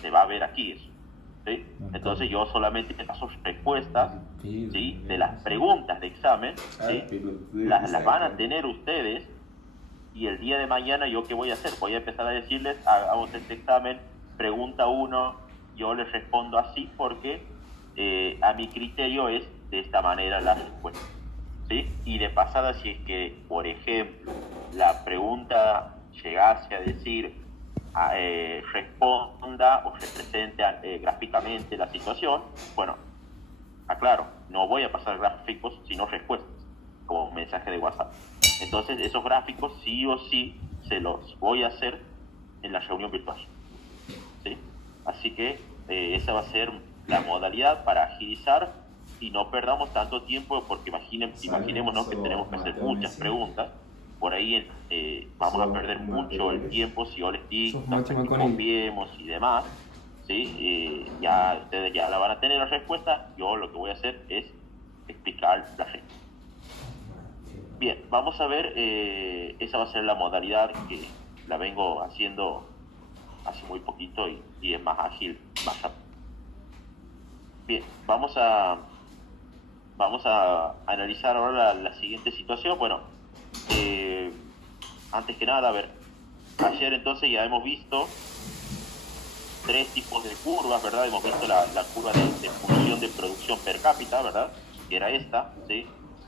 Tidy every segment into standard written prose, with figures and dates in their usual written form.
se va a ver aquí eso, ¿sí? Entonces yo solamente paso respuestas, ¿sí?, de las preguntas de examen, ¿sí? Las van a tener ustedes, y el día de mañana yo qué voy a hacer, voy a empezar a decirles, hagamos este examen, pregunta 1, yo les respondo así porque a mi criterio es de esta manera la respuesta, ¿sí? Y de pasada, si es que, por ejemplo, la pregunta llegase a decir responda o represente gráficamente la situación, bueno, aclaro, no voy a pasar gráficos sino respuestas, como mensaje de WhatsApp. Entonces esos gráficos sí o sí se los voy a hacer en la reunión virtual, ¿sí? Así que esa va a ser la modalidad para agilizar y no perdamos tanto tiempo, porque imaginémonos que tenemos que hacer muchas preguntas. Por ahí vamos a perder mucho el tiempo si yo les digo hasta que copiemos y demás, ¿sí? Ya ustedes ya la van a tener la respuesta. Yo lo que voy a hacer es explicar la respuesta. Bien, vamos a ver, esa va a ser la modalidad que la vengo haciendo hace muy poquito y es más ágil, más rápido. Bien, vamos a analizar ahora la siguiente situación. Bueno, antes que nada, a ver, ayer entonces ya hemos visto 3 tipos de curvas, ¿verdad? Hemos visto la curva de función de producción per cápita, ¿verdad? Que era esta, ¿sí?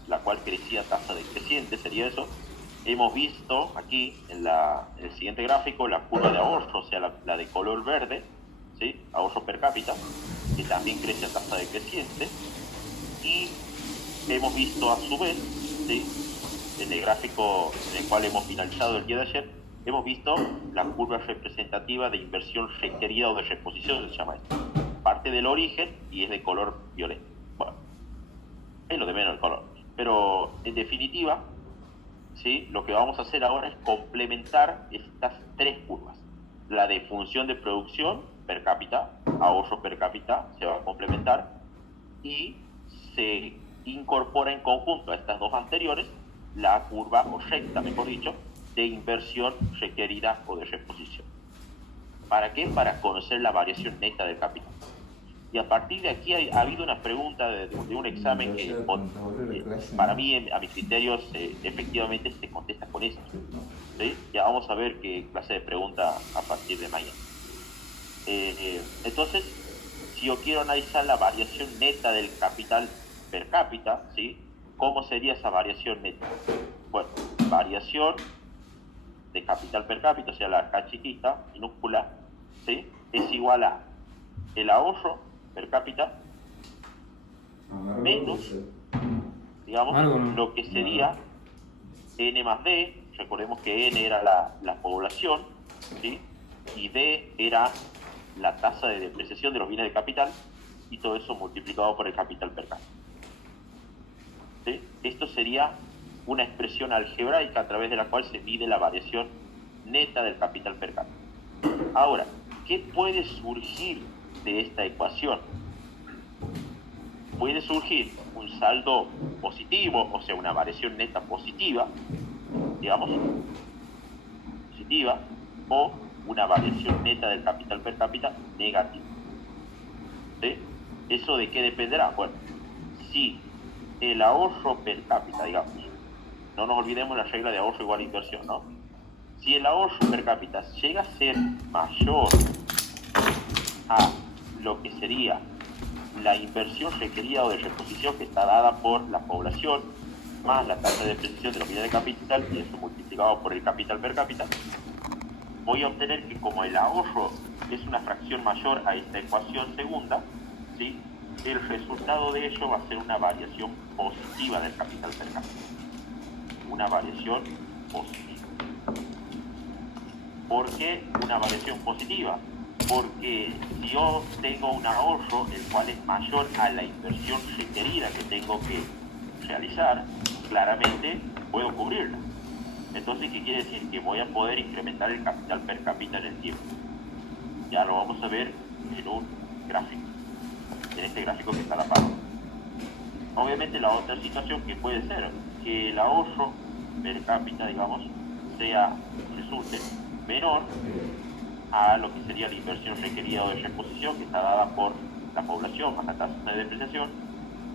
La cual crecía a tasa decreciente, sería eso. Hemos visto aquí en el siguiente gráfico la curva de ahorro, o sea, la de color verde, ¿sí? Ahorro per cápita, que también crece a tasa decreciente. Y hemos visto a su vez, ¿sí?, en el gráfico en el cual hemos finalizado el día de ayer, hemos visto la curva representativa de inversión requerida o de reposición, se llama esto. Parte del origen y es de color violeta. Bueno, es lo de menos el color. Pero en definitiva, ¿sí?, lo que vamos a hacer ahora es complementar estas 3 curvas. La de función de producción per cápita, ahorro per cápita, se va a complementar y se incorpora en conjunto a estas 2 anteriores la curva, o recta, mejor dicho, de inversión requerida o de reposición. ¿Para qué? Para conocer la variación neta del capital. Y a partir de aquí ha habido una pregunta de un examen que para mí, a mis criterios, efectivamente se contesta con esto, ¿sí? Ya vamos a ver qué clase de pregunta a partir de mañana. Entonces, si yo quiero analizar la variación neta del capital per cápita, ¿sí?, ¿cómo sería esa variación neta? Bueno, variación de capital per cápita, o sea, la K chiquita, minúscula, ¿sí?, es igual a el ahorro per cápita menos, digamos, lo que sería N más D. Recordemos que N era la población, ¿sí?, y D era la tasa de depreciación de los bienes de capital, y todo eso multiplicado por el capital per cápita, ¿sí? Esto sería una expresión algebraica a través de la cual se mide la variación neta del capital per cápita. Ahora, ¿qué puede surgir de esta ecuación? Puede surgir un saldo positivo, o sea, una variación neta positiva, digamos, positiva, o una variación neta del capital per cápita negativa, ¿sí? ¿Eso de qué dependerá? Bueno, si el ahorro per cápita, digamos, no nos olvidemos la regla de ahorro igual a inversión, ¿no? Si el ahorro per cápita llega a ser mayor a lo que sería la inversión requerida o de reposición que está dada por la población, más la tasa de depreciación de los bienes de capital, y eso multiplicado por el capital per cápita, voy a obtener que, como el ahorro es una fracción mayor a esta ecuación segunda, ¿sí?, el resultado de ello va a ser una variación positiva del capital per cápita. Una variación positiva. ¿Por qué una variación positiva? Porque si yo tengo un ahorro el cual es mayor a la inversión requerida que tengo que realizar, claramente puedo cubrirla. Entonces, ¿qué quiere decir? Que voy a poder incrementar el capital per cápita en el tiempo. Ya lo vamos a ver en un gráfico, en este gráfico que está a la par. Obviamente la otra situación que puede ser que el ahorro per cápita, digamos, resulte menor a lo que sería la inversión requerida o de reposición, que está dada por la población más la tasa de depreciación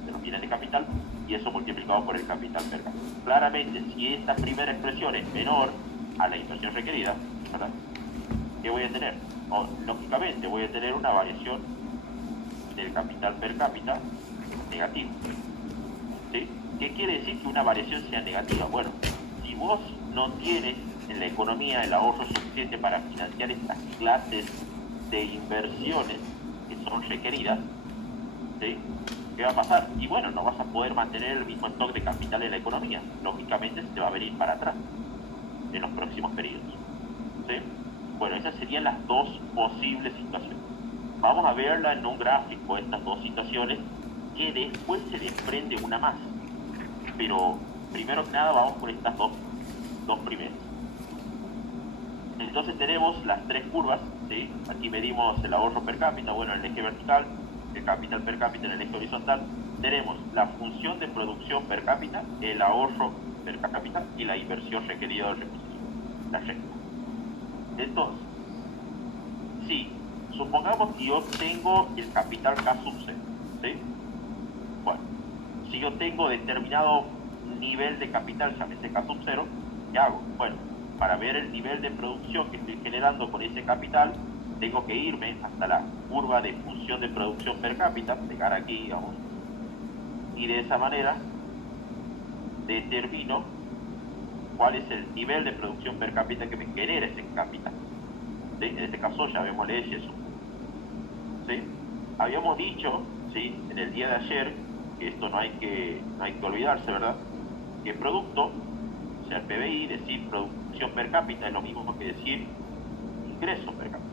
de los bienes de capital, y eso multiplicado por el capital per cápita. Claramente, si esta primera expresión es menor a la inversión requerida, ¿verdad?, ¿qué voy a tener? Lógicamente voy a tener una variación del capital per cápita negativa. ¿Sí? ¿Qué quiere decir que una variación sea negativa? Bueno, si vos no tienes en la economía el ahorro suficiente para financiar estas clases de inversiones que son requeridas, ¿sí?, ¿qué va a pasar? Y bueno, no vas a poder mantener el mismo stock de capital en la economía. Lógicamente se te va a venir para atrás en los próximos periodos. ¿Sí? Bueno, esas serían las dos posibles situaciones. Vamos a verla en un gráfico, estas dos situaciones, que después se desprende una más. Pero primero que nada vamos por estas dos primeras. Entonces tenemos las tres curvas, ¿sí? Aquí medimos el ahorro per cápita, bueno, en el eje vertical, el capital per cápita en el eje horizontal. Tenemos la función de producción per cápita, el ahorro per cápita y la inversión requerida de reposición, la recta. Entonces, si supongamos que yo tengo el capital K sub 0, ¿sí? Bueno, si yo tengo determinado nivel de capital, llámese K sub 0, ¿qué hago? Bueno, para ver el nivel de producción que estoy generando con ese capital, tengo que irme hasta la curva de función de producción per cápita, pegar aquí, digamos, y de esa manera determino cuál es el nivel de producción per cápita que me genera ese capital. ¿Sí? En este caso llamémosle eso. ¿Sí? Habíamos dicho, ¿sí?, en el día de ayer, que esto no hay que olvidarse, ¿verdad?, que producto, o sea, el PBI, decir producción per cápita es lo mismo que decir ingreso per cápita,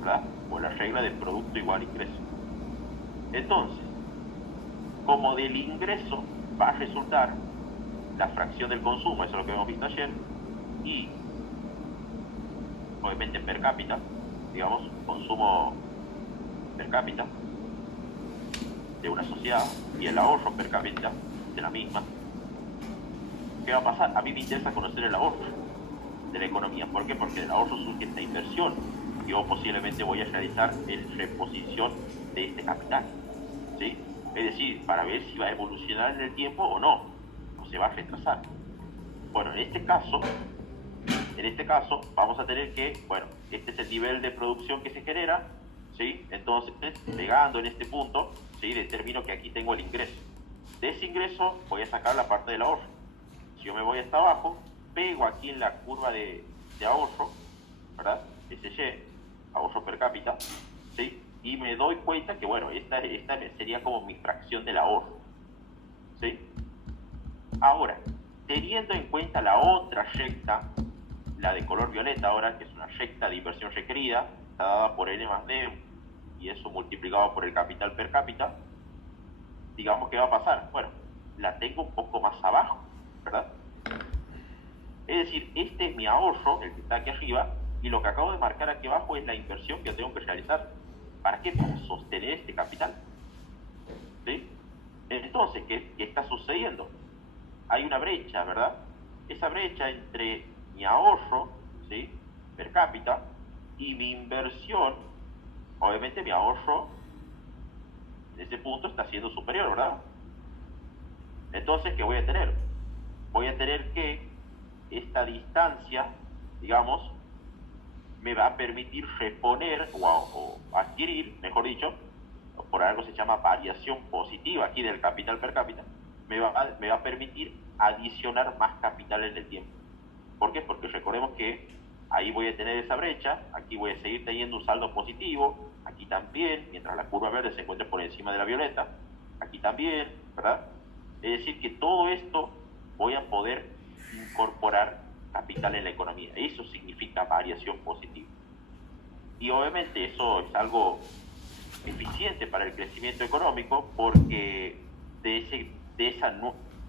¿verdad?, o la regla de producto igual ingreso. Entonces, como del ingreso va a resultar la fracción del consumo, eso es lo que hemos visto ayer, y obviamente per cápita, digamos, consumo per cápita de una sociedad y el ahorro per cápita de la misma, ¿qué va a pasar? A mí me interesa conocer el ahorro de la economía. ¿Por qué? Porque del ahorro surge esta inversión que yo posiblemente voy a realizar en reposición de este capital, ¿sí? Es decir, para ver si va a evolucionar en el tiempo o no, o se va a retrasar. Bueno, en este caso vamos a tener que, bueno, este es el nivel de producción que se genera, ¿sí? Entonces, pegando en este punto, ¿sí?, determino que aquí tengo el ingreso. De ese ingreso voy a sacar la parte del ahorro. Si yo me voy hasta abajo, pego aquí en la curva de ahorro, ¿verdad?, SY, ahorro per cápita, ¿sí?, y me doy cuenta que, bueno, esta sería como mi fracción del ahorro, ¿sí? Ahora, teniendo en cuenta la otra recta, la de color violeta ahora, que es una recta de inversión requerida, está dada por N más D, y eso multiplicado por el capital per cápita, digamos, ¿qué va a pasar? Bueno, la tengo un poco más abajo, ¿verdad? Es decir, este es mi ahorro, el que está aquí arriba, y lo que acabo de marcar aquí abajo es la inversión que yo tengo que realizar. ¿Para qué? Para sostener este capital, ¿sí? Entonces, ¿qué está sucediendo? Hay una brecha, ¿verdad? Esa brecha entre mi ahorro, ¿sí?, per cápita, y mi inversión, obviamente mi ahorro en ese punto está siendo superior, ¿verdad? Entonces, ¿qué voy a tener? Voy a tener que esta distancia, digamos, me va a permitir reponer o adquirir, mejor dicho, por algo se llama variación positiva aquí del capital per cápita, me va a permitir adicionar más capital en el tiempo. ¿Por qué? Porque recordemos que ahí voy a tener esa brecha, aquí voy a seguir teniendo un saldo positivo, aquí también, mientras la curva verde se encuentre por encima de la violeta, aquí también, ¿verdad? Es decir, que todo esto voy a poder incorporar capital en la economía. Eso significa variación positiva. Y obviamente eso es algo eficiente para el crecimiento económico, porque de esa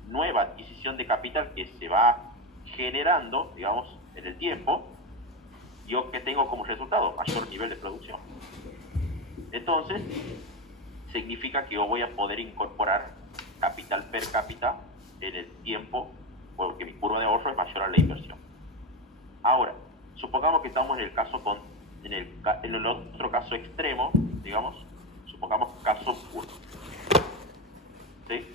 nueva adquisición de capital que se va generando, digamos, en el tiempo, yo que tengo como resultado mayor nivel de producción. Entonces, significa que yo voy a poder incorporar capital per cápita en el tiempo, porque mi curva de ahorro es mayor a la inversión. Ahora, supongamos que estamos en el caso con En el otro caso extremo, digamos, supongamos caso 1. ¿Sí?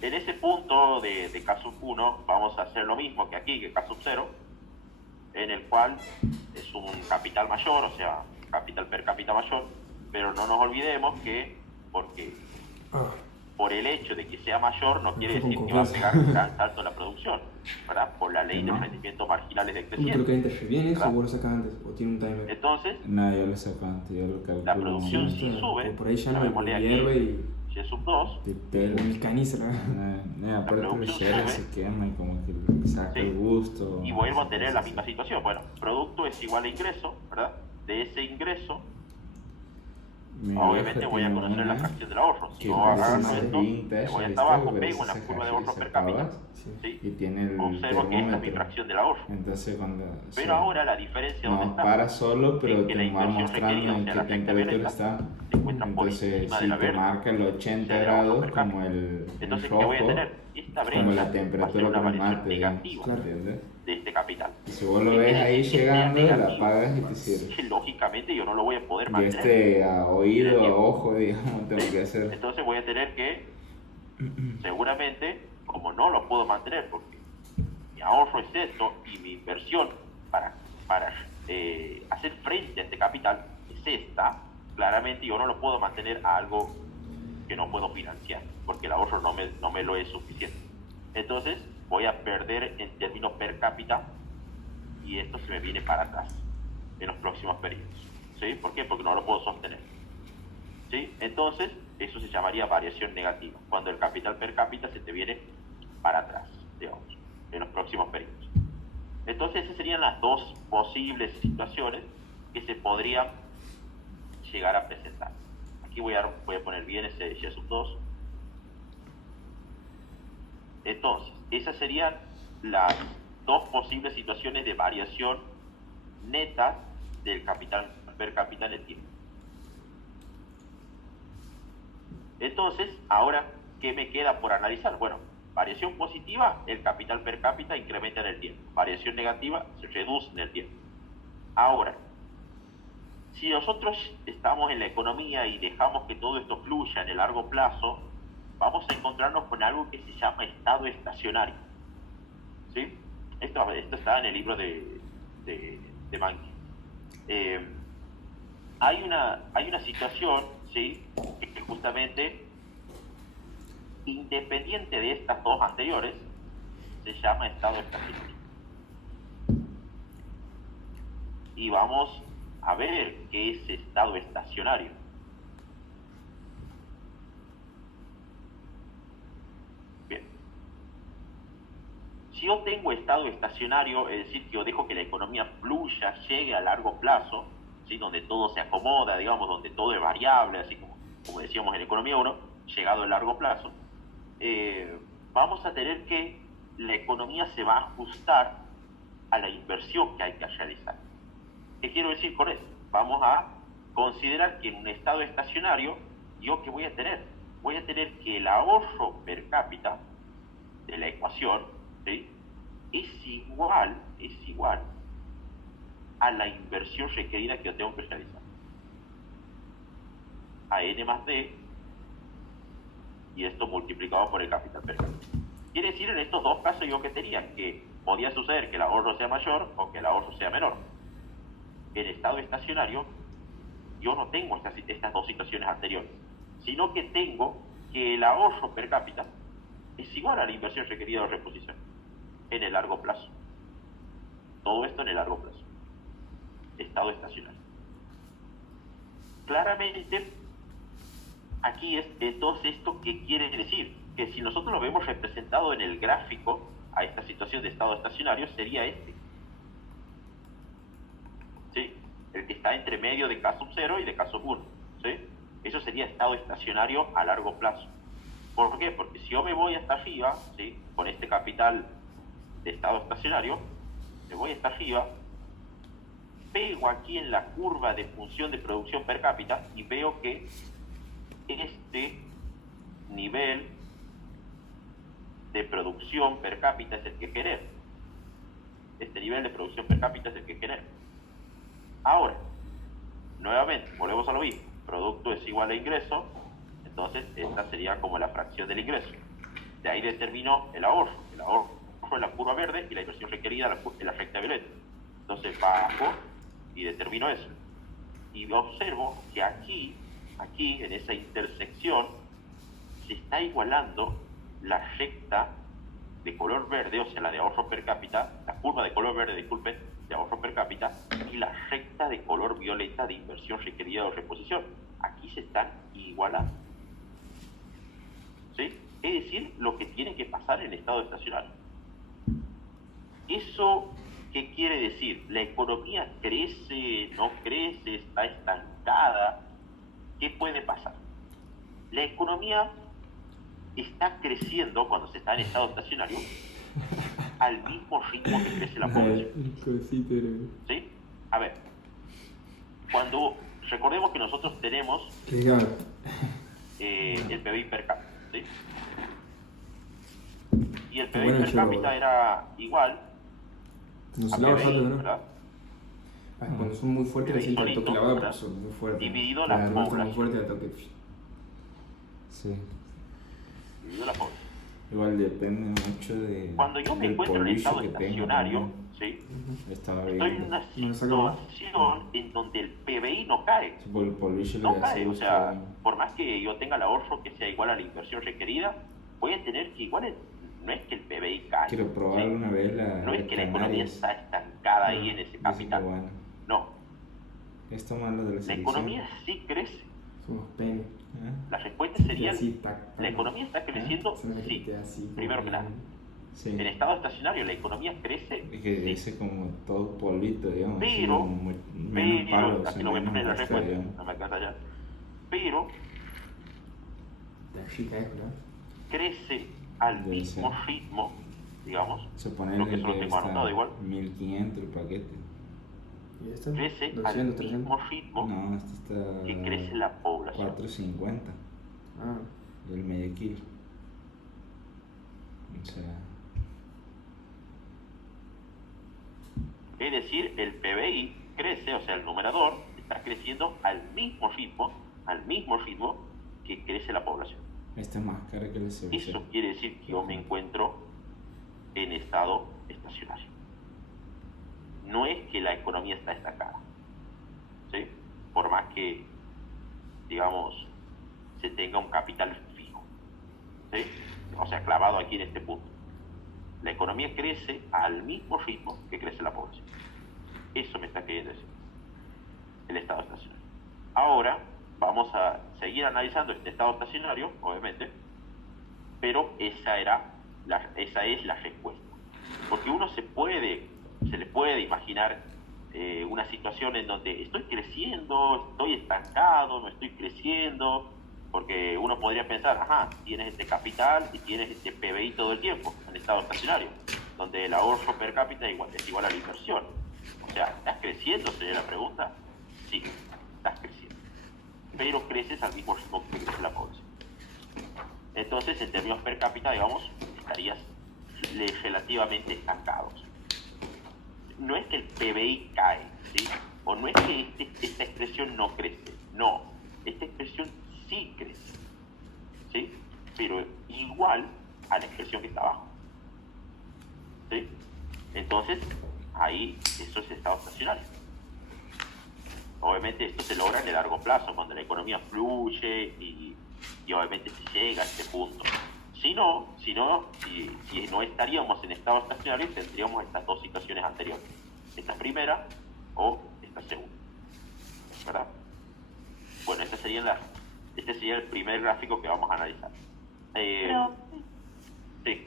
En ese punto de caso 1 vamos a hacer lo mismo que aquí, que caso 0, en el cual es un capital mayor, o sea, capital per cápita mayor, pero no nos olvidemos que por el hecho de que sea mayor no quiere decir que va a pegar un gran salto en la producción, ¿verdad? Por la ley de rendimientos marginales decrecientes. ¿Tú lo que bien eso o vos lo sacas antes? ¿O tiene un timer? Entonces, no, yo lo saco antes, yo lo calculo. La producción sí sube, por ahí ya no llamémosle aquí hierve y Y sub 2, el caniza aparte el share se quema y como que saca el gusto. Y vuelvo a tener la misma situación. Bueno, producto es igual a ingreso, ¿verdad? De ese ingreso, obviamente voy a conocer la fracción del ahorro. Si yo agarro esto, voy hasta abajo, pego en la curva de ahorro per cápita, ¿sí? Y tiene el observo que esta es mi fracción del ahorro. Entonces cuando pero ahora la diferencia no ¿dónde está? para solo, pero es que te va mostrando en qué temperatura está. se encuentra por Entonces encima si de la te verde, marca el 80 o sea, grados el como el entonces rojo, ¿qué voy a tener? Esta brecha como la va a ser temperatura una con variación mate, negativa, ¿entiendes? de este capital. Y si vos lo ves ahí llegando, la apagas y te sirve. Que lógicamente yo no lo voy a poder Y mantener. a oído, a ojo, digamos, tengo que hacer. Entonces voy a tener que, seguramente, como no lo puedo mantener, porque mi ahorro es esto y mi inversión para hacer frente a este capital es esta, claramente yo no lo puedo mantener a algo que no puedo financiar, porque el ahorro no me lo es suficiente. Entonces voy a perder en términos per cápita y esto se me viene para atrás en los próximos periodos. ¿Sí? ¿Por qué? Porque no lo puedo sostener. ¿Sí? Entonces, eso se llamaría variación negativa, cuando el capital per cápita se te viene para atrás, digamos, en los próximos periodos. Entonces, esas serían las dos posibles situaciones que se podrían llegar a presentar. Aquí voy a poner bien ese Y sub 2. Entonces, esas serían las dos posibles situaciones de variación neta del capital per cápita en el tiempo. Entonces, ahora, ¿qué me queda por analizar? Bueno, variación positiva, el capital per cápita incrementa en el tiempo. Variación negativa, se reduce en el tiempo. Ahora, si nosotros estamos en la economía y dejamos que todo esto fluya en el largo plazo, vamos a encontrarnos con algo que se llama estado estacionario. ¿Sí? Esto está en el libro de Mankey. Hay una situación, ¿sí?, que justamente, independiente de estas dos anteriores, se llama estado estacionario. Y vamos a ver qué es estado estacionario. Bien. Si yo tengo estado estacionario, es decir, que yo dejo que la economía fluya, llegue a largo plazo, ¿sí?, donde todo se acomoda, digamos, donde todo es variable, así como decíamos en Economía 1, llegado a largo plazo, vamos a tener que la economía se va a ajustar a la inversión que hay que realizar. ¿Qué quiero decir con esto? Vamos a considerar que en un estado estacionario, ¿yo qué voy a tener? Voy a tener que el ahorro per cápita de la ecuación, ¿sí?, es igual a la inversión requerida que yo tengo que realizar. A N más D, y esto multiplicado por el capital per cápita. Quiere decir, en estos dos casos yo que tenía, que podía suceder que el ahorro sea mayor o que el ahorro sea menor. En estado estacionario, yo no tengo estas dos situaciones anteriores, sino que tengo que el ahorro per cápita es igual a la inversión requerida de reposición en el largo plazo. Todo esto en el largo plazo. Estado estacionario. Claramente, aquí entonces, ¿esto qué quiere decir? Que si nosotros lo vemos representado en el gráfico a esta situación de estado estacionario, sería este. ¿Sí? El que está entre medio de K sub 0 y de K sub 1. ¿Sí? Eso sería estado estacionario a largo plazo. ¿Por qué? Porque si yo me voy hasta arriba, ¿sí?, con este capital de estado estacionario, me voy hasta arriba, pego aquí en la curva de función de producción per cápita y veo que este nivel de producción per cápita es el que genera. Este nivel de producción per cápita es el que genera. Ahora, nuevamente, volvemos a lo mismo. Producto es igual a ingreso, entonces esta sería como la fracción del ingreso. De ahí determino el ahorro. El ahorro es la curva verde y la inversión requerida en la recta violeta. Entonces bajo y determino eso. Y observo que aquí en esa intersección, se está igualando la recta de color verde, o sea, la de ahorro per cápita, la curva de color verde, disculpen, de ahorro per cápita, y la recta de color violeta de inversión requerida o reposición. Aquí se están igualando. ¿Sí? Es decir, lo que tiene que pasar en estado estacionario. ¿Eso qué quiere decir? ¿La economía crece, no crece, está estancada? ¿Qué puede pasar? La economía está creciendo cuando se está en estado estacionario al mismo ritmo que crece la población. ¿Sí? A ver, cuando recordemos que nosotros tenemos el PBI per cápita, ¿sí? Y el PBI per cápita era igual a PBI, ¿verdad? Cuando son muy fuertes, les siento el toque lavado, pero son muy fuertes. Dividido la población. Muy fuerte el toque. Sí. Dividido la población. Igual depende mucho de. Cuando yo me encuentro en estado estacionario, ¿sí? Estoy en una situación en donde el PBI no cae. No cae, o sea, por más que yo tenga el ahorro que sea igual a la inversión requerida, voy a tener que igual, no es que el PBI cae. Quiero probar una vez no es que la economía está estancada ahí en ese capital. No. Esto malo de la economía sí crece. Somos penes. La respuesta sería, la economía está creciendo, sí, primero que nada. Sí. En estado estacionario la economía crece. Es que dice como todo polvito, digamos. Pero, aquí no voy a poner la respuesta, no me alcanza ya. Pero, crece al mismo ritmo, digamos, lo que solo tengo anotado igual. 1500 el paquete. Crece 200, al mismo ritmo que crece la población. 450. Y el medio kilo. O sea. Es decir, el PBI crece, o sea, el numerador está creciendo al mismo ritmo que crece la población. Esta es más cara que el SBC. Eso quiere decir que yo me encuentro en estado estacionario. No es que la economía está estancada, ¿sí? Por más que, digamos, se tenga un capital fijo, ¿sí? O sea, clavado aquí en este punto. La economía crece al mismo ritmo que crece la población. Eso me está queriendo decir el estado estacionario. Ahora vamos a seguir analizando este estado estacionario, obviamente, pero esa es la respuesta. Porque uno se le puede imaginar una situación en donde estoy creciendo, estoy estancado, no estoy creciendo, porque uno podría pensar, tienes este capital y tienes este PBI todo el tiempo en estado estacionario, donde el ahorro per cápita es igual a la inversión. O sea, ¿estás creciendo? Sería la pregunta. Sí, estás creciendo, pero creces al mismo ritmo que crece la población. Entonces, en términos per cápita, digamos, estarías relativamente estancados. No es que el PBI cae, ¿sí? O no es que esta expresión no crece. No, esta expresión sí crece, ¿sí? Pero igual a la expresión que está abajo, ¿sí? Entonces, ahí eso es estado estacionario. Obviamente esto se logra en el largo plazo, cuando la economía fluye y obviamente se llega a este punto. Si no estaríamos en estado estacionario, tendríamos estas dos situaciones anteriores. Esta primera o esta segunda, ¿verdad? Bueno, este sería el primer gráfico que vamos a analizar. Pero, sí.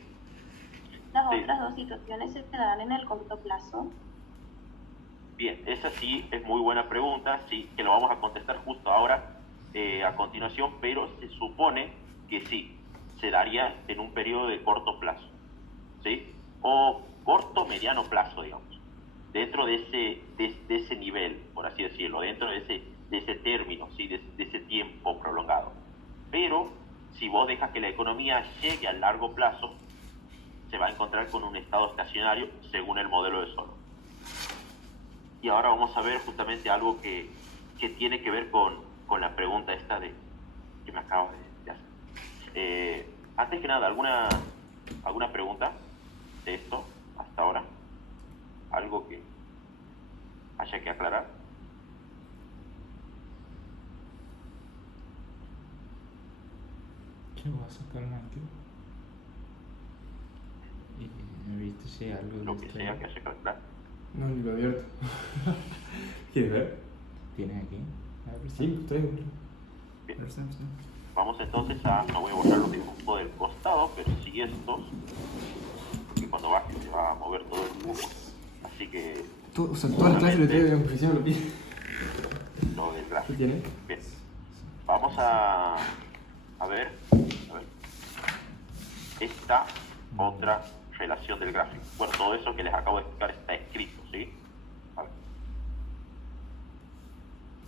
¿Las otras dos situaciones se dan en el corto plazo? Bien, esa sí es muy buena pregunta, sí, que lo vamos a contestar justo ahora, a continuación, pero se supone que sí, se daría en un periodo de corto plazo, ¿sí? O corto-mediano plazo, digamos, dentro de ese nivel, por así decirlo, dentro de ese término, ¿sí? De ese tiempo prolongado. Pero si vos dejas que la economía llegue a largo plazo, se va a encontrar con un estado estacionario según el modelo de Solow. Y ahora vamos a ver justamente algo que que tiene que ver con la pregunta esta que me acabo de hacer. Antes que nada, ¿alguna pregunta de esto hasta ahora? ¿Algo que haya que aclarar? ¿Qué voy a sacar más aquí? ¿Y viste si hay algo de Lo que sea que haya que aclarar. No, ni lo abierto. ¿Quieres ver? ¿Tienes aquí? A ver, Sí, estoy. Bien. A ver, Sam. Vamos entonces no voy a borrar los dibujos del costado, pero sí estos, porque cuando baje se va a mover todo el dibujo. Así que O sea, todas las clases le traigo de composición lo pide. lo del ¿Qué gráfico. tiene? Bien. Vamos a ver esta otra relación del gráfico. Bueno, todo eso que les acabo de explicar está escrito, ¿sí? A ver.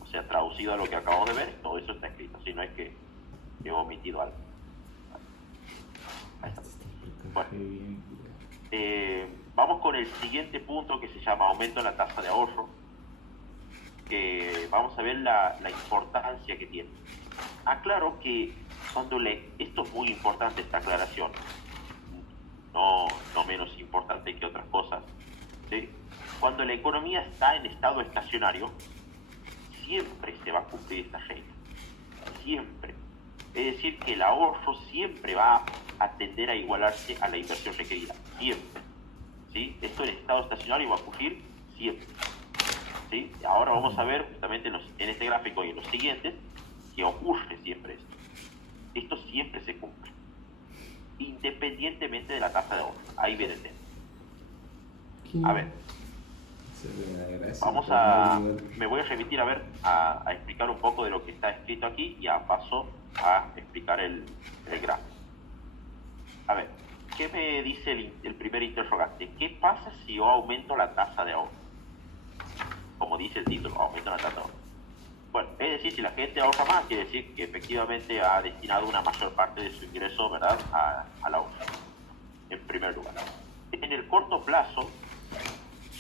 O sea, traducido a lo que acabamos de ver, todo eso está escrito, ¿sí? No es que he omitido algo. Ahí está. Bueno, vamos con el siguiente punto que se llama aumento en la tasa de ahorro. Vamos a ver la importancia que tiene. Aclaro que esto es muy importante, esta aclaración, no menos importante que otras cosas, ¿sí? Cuando la economía está en estado estacionario, siempre se va a cumplir esta regla, siempre. Es decir, que el ahorro siempre va a tender a igualarse a la inversión requerida, siempre, ¿sí? Esto en estado estacionario va a ocurrir siempre, ¿sí? Ahora vamos a ver justamente en este gráfico y en los siguientes que ocurre siempre esto. Esto siempre se cumple, independientemente de la tasa de ahorro. Ahí viene el tema. A ver, me voy a remitir a explicar un poco de lo que está escrito aquí y paso a explicar el gráfico. A ver, ¿qué me dice el primer interrogante? ¿Qué pasa si yo aumento la tasa de ahorro? Como dice el título, aumento la tasa de ahorro. Bueno, es decir, si la gente ahorra más, quiere decir que efectivamente ha destinado una mayor parte de su ingreso, ¿verdad?, al ahorro, en primer lugar. En el corto plazo,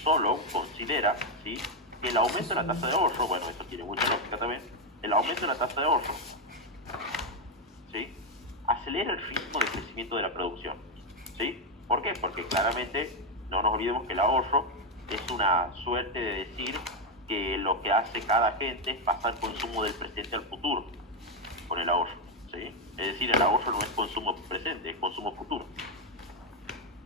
solo considera, ¿sí?, que el aumento de la tasa de ahorro, bueno, esto tiene mucha lógica también, el aumento de la tasa de ahorro, ¿sí?, acelera el ritmo de crecimiento de la producción, ¿sí? ¿Por qué? Porque claramente no nos olvidemos que el ahorro es una suerte de decir que lo que hace cada agente es pasar consumo del presente al futuro con el ahorro, ¿sí? Es decir, el ahorro no es consumo presente, es consumo futuro.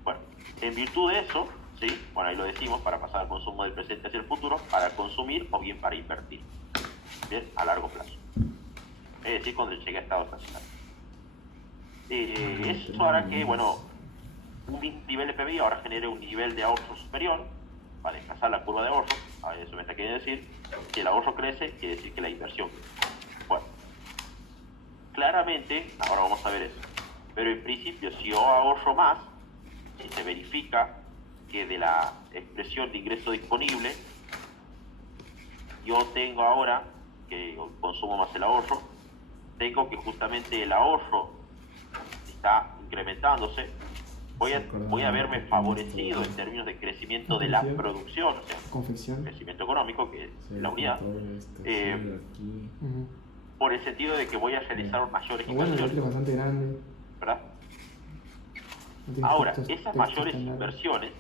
Bueno, en virtud de eso, ¿sí?, bueno, ahí lo decimos, para pasar al consumo del presente hacia el futuro, para consumir o bien para invertir, ¿bien?, a largo plazo. Es decir, cuando llegue a estado estacionario. Eso hará que, bueno, un nivel de PBI ahora genere un nivel de ahorro superior, va a desplazar la curva de ahorro. A eso me está queriendo decir, si el ahorro crece, quiere decir que la inversión crece. Bueno, claramente, ahora vamos a ver eso, pero en principio si yo ahorro más, si se verifica que de la expresión de ingreso disponible, yo tengo ahora, que consumo más el ahorro, tengo que justamente el ahorro está incrementándose, voy a verme favorecido en términos de crecimiento de la producción, o sea, crecimiento económico, que es la unidad, por el sentido de que voy a realizar mayores inversiones, bastante grande, ¿verdad? Ahora, esas mayores inversiones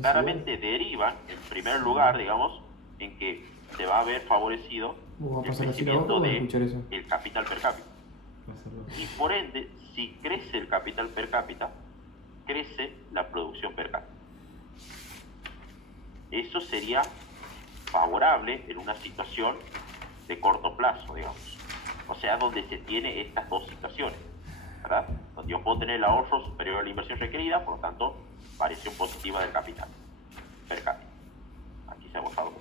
claramente derivan, en primer lugar, digamos, en que se va a ver favorecido el crecimiento del capital per cápita. Y por ende, si crece el capital per cápita, crece la producción per cápita. Eso sería favorable en una situación de corto plazo, digamos. O sea, donde se tiene estas dos situaciones, ¿verdad? Donde yo puedo tener el ahorro superior a la inversión requerida, por lo tanto, variación positiva del capital per cápita. Aquí se ha borrado,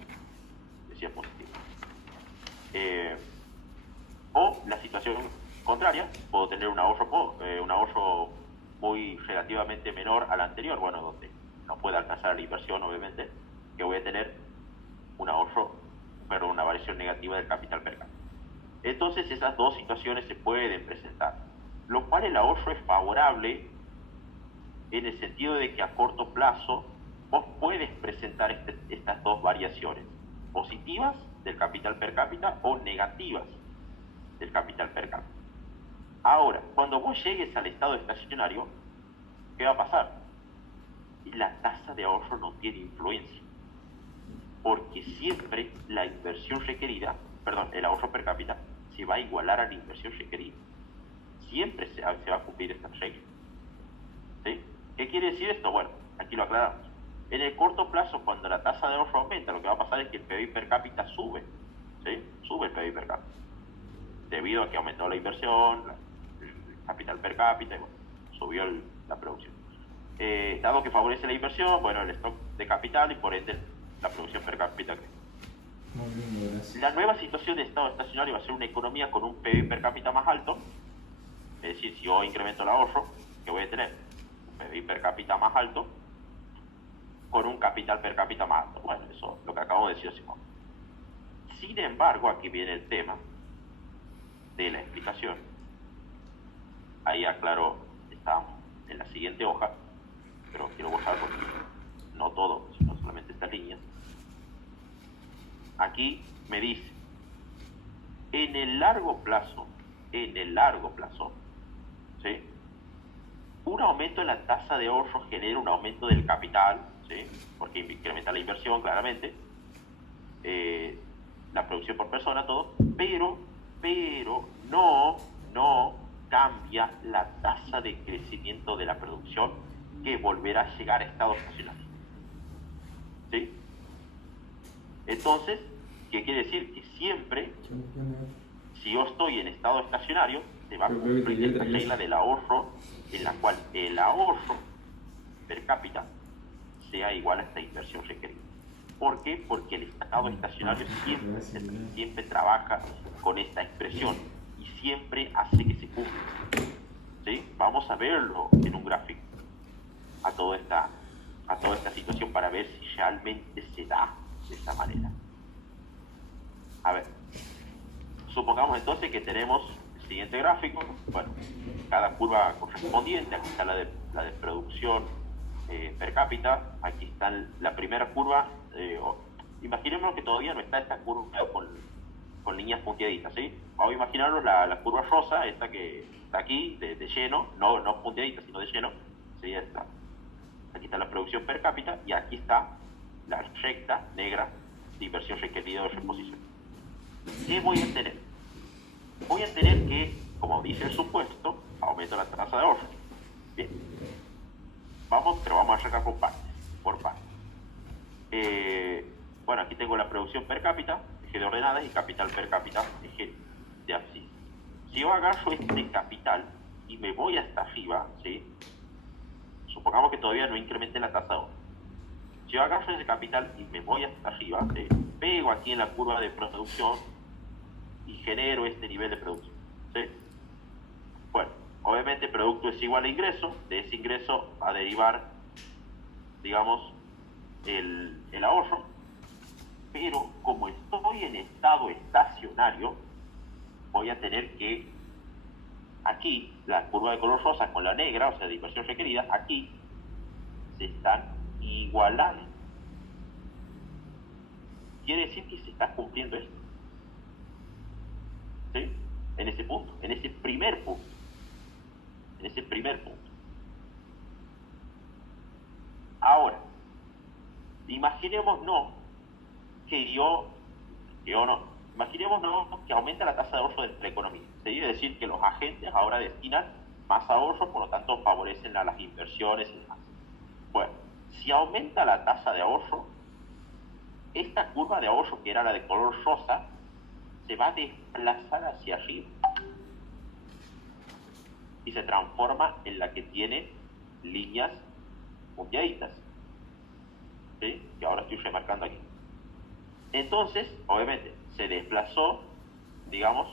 decía positivo. O la situación contraria, puedo tener un ahorro muy relativamente menor al anterior, bueno, donde no puede alcanzar la inversión, obviamente, que voy a tener un ahorro, pero una variación negativa del capital per cápita. Entonces esas dos situaciones se pueden presentar, lo cual el ahorro es favorable en el sentido de que a corto plazo vos puedes presentar estas dos variaciones, positivas del capital per cápita o negativas del capital per cápita. Ahora, cuando vos llegues al estado estacionario, ¿qué va a pasar? La tasa de ahorro no tiene influencia, porque siempre la inversión requerida, el ahorro per cápita, se va a igualar a la inversión requerida. Siempre se va a cumplir esta regla. ¿Sí? ¿Qué quiere decir esto? Bueno, aquí lo aclaramos. En el corto plazo, cuando la tasa de ahorro aumenta, lo que va a pasar es que el PBI per cápita sube. ¿Sí? Sube el PBI per cápita. Debido a que aumentó la inversión, el capital per cápita, y bueno, subió la producción. Dado que favorece la inversión, bueno, el stock de capital y por ende la producción per cápita crece. Muy bien, gracias. La nueva situación de estado estacionario va a ser una economía con un PBI per cápita más alto. Es decir, si yo incremento el ahorro, ¿qué voy a tener? Un PBI per cápita más alto con un capital per cápita más alto. Bueno, eso es lo que acabo de decir hace poco. Sin embargo, aquí viene el tema de la explicación. Ahí aclaro, estábamos en la siguiente hoja, pero quiero borrar porque no todo, sino solamente esta línea. Aquí me dice, en el largo plazo, ¿sí? Un aumento en la tasa de ahorro genera un aumento del capital, ¿sí? Porque incrementa la inversión, claramente, la producción por persona, todo, pero no cambia la tasa de crecimiento de la producción, que volverá a llegar a estado estacionario. ¿Sí? Entonces, ¿qué quiere decir? Que siempre, si yo estoy en estado estacionario, se va a cumplir esta regla del ahorro, en la cual el ahorro per cápita sea igual a esta inversión requerida. ¿Por qué? Porque el estado estacionario siempre trabaja con esta expresión y siempre hace que se cumpla. ¿Sí? Vamos a verlo en un gráfico a toda esta situación para ver si realmente se da de esa manera. A ver, supongamos entonces que tenemos el siguiente gráfico. Bueno, cada curva correspondiente, aquí está la de producción per cápita, aquí está la primera curva. Imaginemos que todavía no está esta curva con líneas punteaditas, ¿sí? Vamos a imaginarnos la curva rosa, esta que está aquí, de lleno, no punteadita, sino de lleno, ¿sí? Esta. Aquí está la producción per cápita y aquí está la recta negra de inversión requerida de reposición. ¿Qué voy a tener? Voy a tener que, como dice el supuesto, aumento la tasa de ahorro. Bien. Pero vamos a sacar por partes. Bueno, aquí tengo la producción per cápita, eje de ordenadas, y capital per cápita, eje de abscisa. Si yo agarro este capital y me voy hasta arriba, ¿sí? Supongamos que todavía no incrementé la tasa de ahorro. Si yo agarro ese capital y me voy hasta arriba, ¿sí? Pego aquí en la curva de producción y genero este nivel de producción, ¿sí? Bueno, obviamente producto es igual a ingreso, de ese ingreso va a derivar, digamos, el ahorro, pero como estoy en estado estacionario, voy a tener que, aquí, la curva de color rosa con la negra, o sea, de inversión requerida, aquí se están igualando. Quiere decir que se está cumpliendo esto. ¿Sí? En ese punto, en ese primer punto. Ahora, imaginémonos que aumenta la tasa de ahorro de la economía. Sería decir que los agentes ahora destinan más ahorro, por lo tanto favorecen a las inversiones y demás. Bueno, si aumenta la tasa de ahorro, esta curva de ahorro, que era la de color rosa, se va a desplazar hacia arriba y se transforma en la que tiene líneas punteaditas, ¿sí? Que ahora estoy remarcando aquí. Entonces, obviamente, se desplazó, digamos,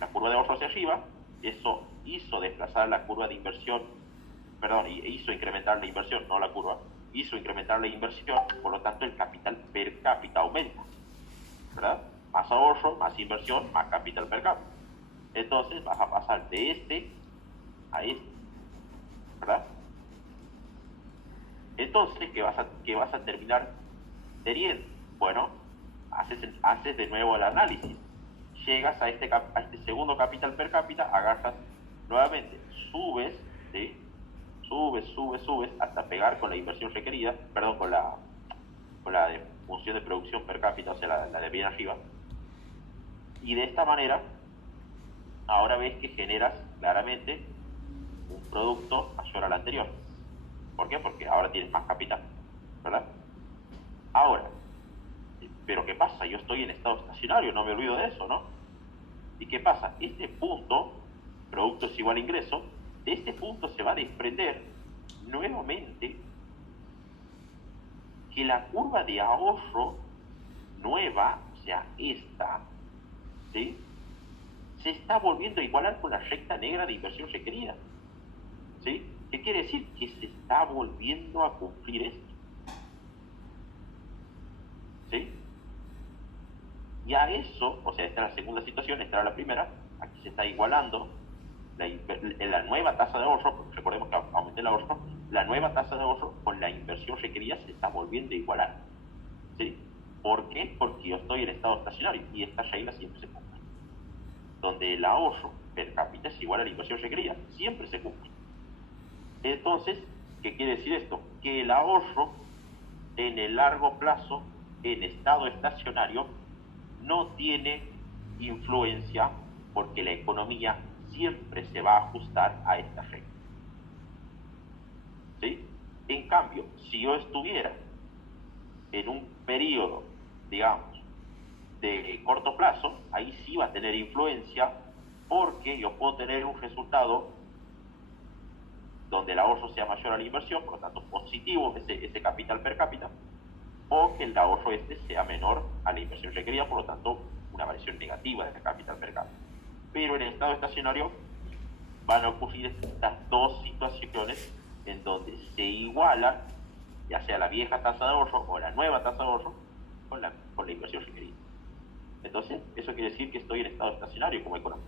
la curva de ahorro hacia arriba. Eso hizo desplazar la curva de inversión, hizo incrementar la inversión, no la curva, hizo incrementar la inversión, por lo tanto el capital per cápita aumenta, ¿verdad? Más ahorro, más inversión, más capital per cápita. Entonces vas a pasar de este a este, ¿verdad? Entonces, ¿qué vas a terminar teniendo? Bueno, haces de nuevo el análisis. Llegas a este segundo capital per cápita, agarras nuevamente, subes, ¿sí? Subes hasta pegar con la inversión requerida, perdón, con la función de producción per cápita, o sea, la de bien arriba. Y de esta manera, ahora ves que generas claramente un producto mayor al anterior. ¿Por qué? Porque ahora tienes más capital, ¿verdad? Ahora, pero ¿qué pasa? Yo estoy en estado estacionario, no me olvido de eso, ¿no? ¿Y qué pasa? Este punto, producto es igual a ingreso, de este punto se va a desprender nuevamente que la curva de ahorro nueva, o sea, esta, ¿sí? Se está volviendo a igualar con la recta negra de inversión requerida, ¿sí? ¿Qué quiere decir? Que se está volviendo a cumplir esto, ¿sí? Y a eso, o sea, esta es la segunda situación, esta era la primera, aquí se está igualando la nueva tasa de ahorro, porque recordemos que aumenté el ahorro, la nueva tasa de ahorro con la inversión requerida se está volviendo a igualar, ¿sí? ¿Por qué? Porque yo estoy en estado estacionario y esta regla siempre se cumple. Donde el ahorro per cápita es igual a la inversión requerida, siempre se cumple. Entonces, ¿qué quiere decir esto? Que el ahorro en el largo plazo, en estado estacionario, no tiene influencia porque la economía siempre se va a ajustar a esta regla, ¿sí? En cambio, si yo estuviera en un periodo, digamos, de corto plazo, ahí sí va a tener influencia porque yo puedo tener un resultado donde el ahorro sea mayor a la inversión, por lo tanto positivo ese capital per cápita, o que el ahorro sea menor a la inversión requerida, por lo tanto una variación negativa del capital per cápita. Pero en el estado estacionario van a ocurrir estas dos situaciones en donde se iguala ya sea la vieja tasa de ahorro o la nueva tasa de ahorro con la inversión requerida. Entonces, eso quiere decir que estoy en estado estacionario como economía.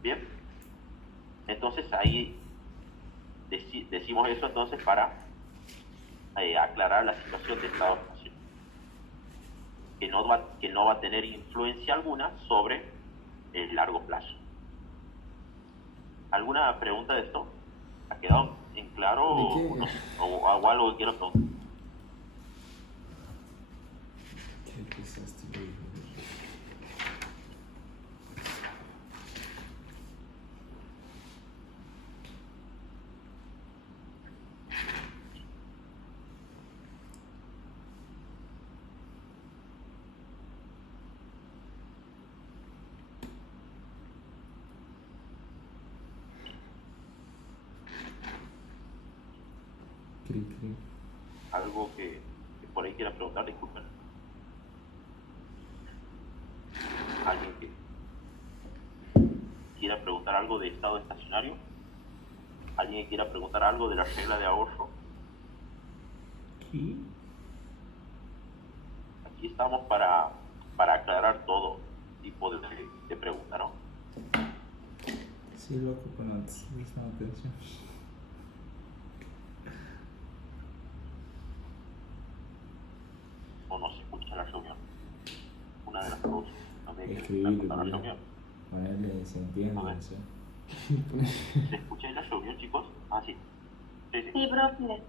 Bien, entonces ahí decimos eso entonces para aclarar la situación de estado estacionario, que no va a tener influencia alguna sobre el largo plazo. ¿Alguna pregunta de esto? ¿Ha quedado en claro o algo que quiero preguntar? Algo que por ahí quiera preguntar, disculpen. ¿Alguien que quiera preguntar algo de estado estacionario? ¿Alguien que quiera preguntar algo de la regla de ahorro? ¿Qué? Aquí estamos para aclarar todo tipo de pregunta, ¿no? Sí, loco, pero no te prestando atención. O no se escucha la reunión. Una de las dos. No me Escribir, la reunión. Ponerle se entiende, A ver. eso. ¿Se escucha en la reunión, chicos? Ah, sí. Sí, sí. Sí, profe.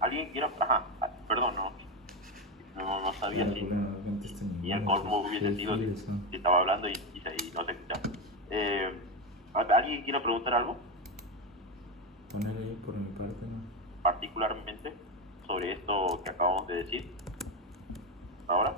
¿Alguien quiera? Ajá, perdón, no sabía si. Y el colmo hubiese sido si estaba hablando y no se escuchaba. ¿Alguien quiera preguntar algo? Ponerle ahí por mi parte, ¿no? Particularmente sobre esto que acabamos de decir ahora.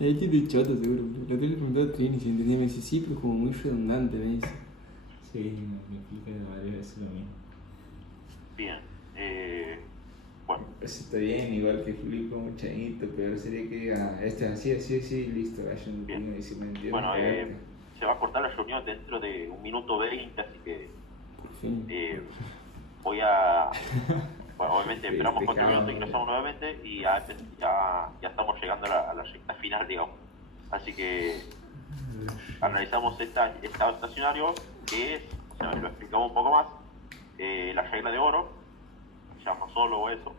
Es que de choto, seguro. Lo que le preguntó a Trini si entendía, me dice sí, pero como muy redundante, me dice. Sí, me explica varias veces lo mismo. Bien, bueno. Eso está bien, igual que explico un chanito, pero sería que diga, así, listo, yo no tengo que decir mentiras. Bueno, se va a cortar la reunión dentro de 1 minuto 20, así que Por fin. voy a... Bueno, obviamente esperamos 4 minutos, ingresamos nuevamente y ya estamos llegando a la recta final, digamos. Así que analizamos este estado estacionario, que es, o sea, lo explicamos un poco más, la regla de oro, se llama solo eso,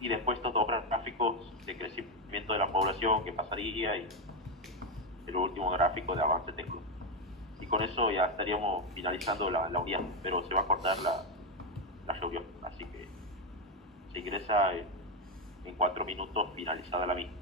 y después estos dos gráficos de crecimiento de la población que pasaría y el último gráfico de avance tecnológico. Y con eso ya estaríamos finalizando la unidad, pero se va a cortar la reunión, así que se ingresa en 4 minutos finalizada la misma.